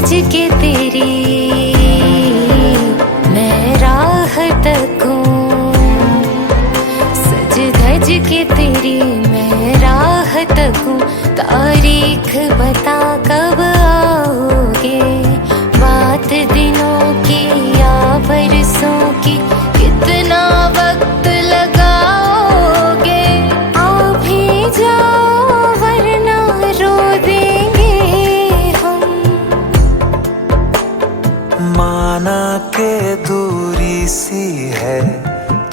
धज के तेरी मैं राह तकूं, सज धज के तेरी मैं राह तकूं। तारीख बता कब आओगे, बात दिनों की या बरसों की, कितना वक्त लगाओगे। आ भी जाओ वरना रो देंगे हम। माना के दूरी सी है,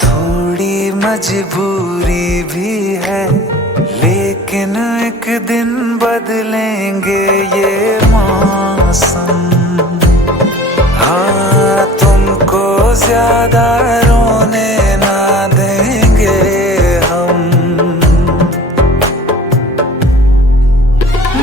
थोड़ी मजबूरी भी है, लेकिन एक दिन बदलेंगे ये मौसम। हाँ, तुमको ज्यादा रोने ना देंगे हम।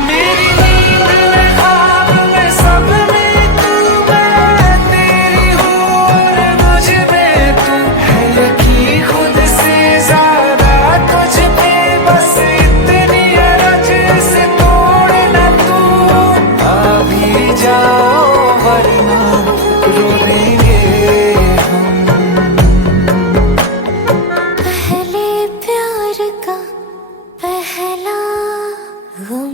मेरी नींद में ख्वाब में सब में तू, मैं तेरी हूँ और मुझ में तू है। यकीन खुद से ज्यादा तुझ पे, बस इतनी अरज से तोड़ न तू। आ भी जाओ वरना रो देंगे हम। पहले प्यार का पहला गम